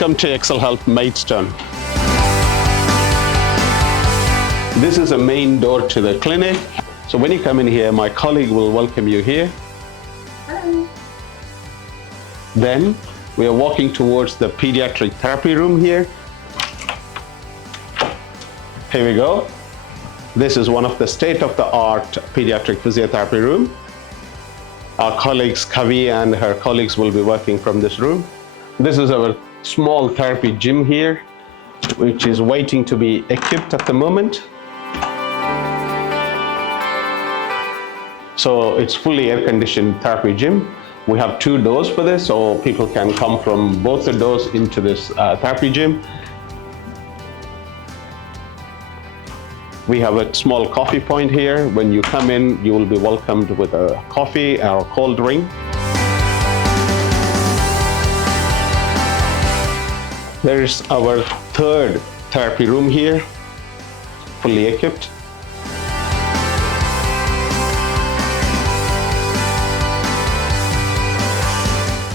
Welcome to Xcel Health Maidstone. This is the main door to the clinic. So when you come in here, my colleague will welcome you here. Hello. Then we are walking towards the pediatric therapy room here. Here we go. This is one of the state-of-the-art pediatric physiotherapy room. Our colleagues, Kavi and her colleagues, will be working from this room. This is our small therapy gym here, which is waiting to be equipped at the moment. So it's fully air-conditioned therapy gym. We have 2 doors for this, so people can come from both the doors into this therapy gym. We have a small coffee point here. When you come in, you will be welcomed with a coffee or a cold drink. There is our 3rd therapy room here, fully equipped.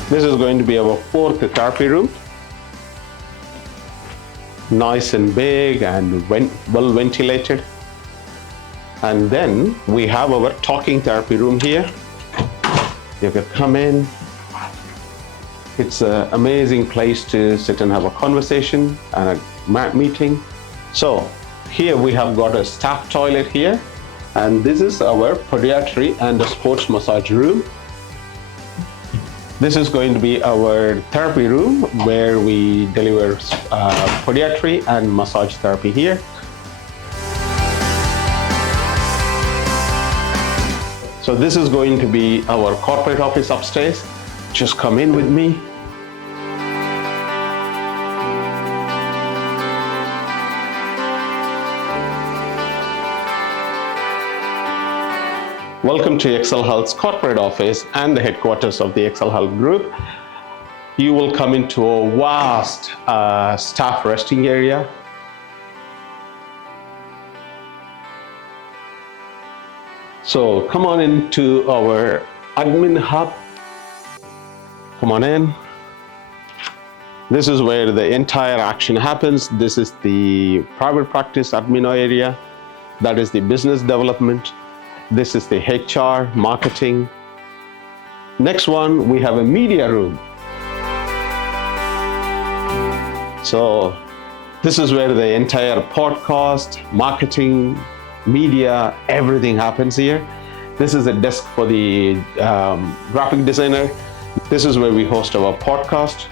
This is going to be our 4th therapy room. Nice and big and well ventilated. And then we have our talking therapy room here. You can come in. It's an amazing place to sit and have a conversation and a meeting. So here we have got a staff toilet here, and this is our podiatry and a sports massage room. This is going to be our therapy room where we deliver podiatry and massage therapy here. So this is going to be our corporate office upstairs. Just come in with me. Welcome to Xcel Health's corporate office and the headquarters of the Xcel Health Group. You will come into a vast staff resting area. So come on into our admin hub. Come on in. This is where the entire action happens. This is the private practice admin area. That is the business development. This is the HR, marketing. Next one, we have a media room. So this is where the entire podcast, marketing, media, everything happens here. This is a desk for the graphic designer. This is where we host our podcast.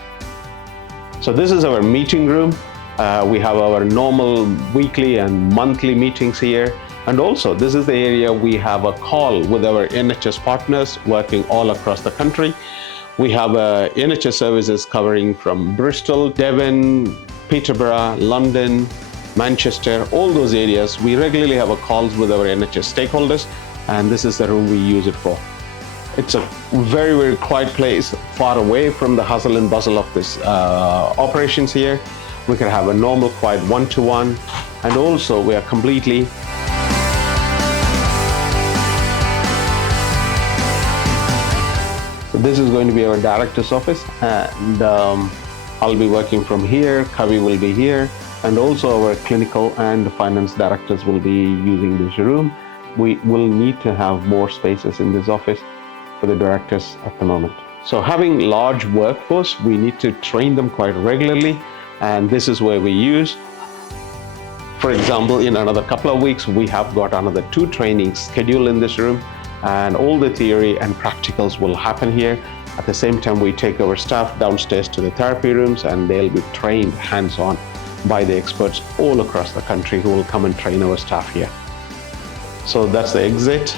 So this is our meeting room. We have our normal weekly and monthly meetings here. And also, this is the area we have a call with our NHS partners working all across the country. We have NHS services covering from Bristol, Devon, Peterborough, London, Manchester, all those areas. We regularly have calls with our NHS stakeholders, and this is the room we use it for. It's a very, very quiet place, far away from the hustle and bustle of this operations here. We can have a normal, quiet one-to-one, and also we are completely This is going to be our director's office, and I'll be working from here. Kavi will be here, and also our clinical and finance directors will be using this room. We will need to have more spaces in this office for the directors at the moment. So having large workforce, we need to train them quite regularly, and this is where we use. For example, in another couple of weeks, we have got another 2 trainings scheduled in this room, and all the theory and practicals will happen here. At the same time, we take our staff downstairs to the therapy rooms, and they'll be trained hands-on by the experts all across the country who will come and train our staff here. So that's the exit.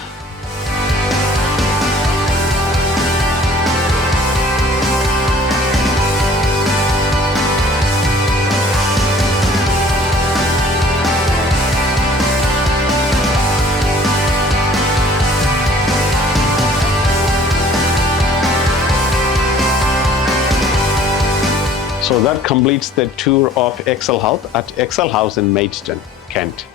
So that completes the tour of Xcel Health at Xcel House in Maidstone, Kent.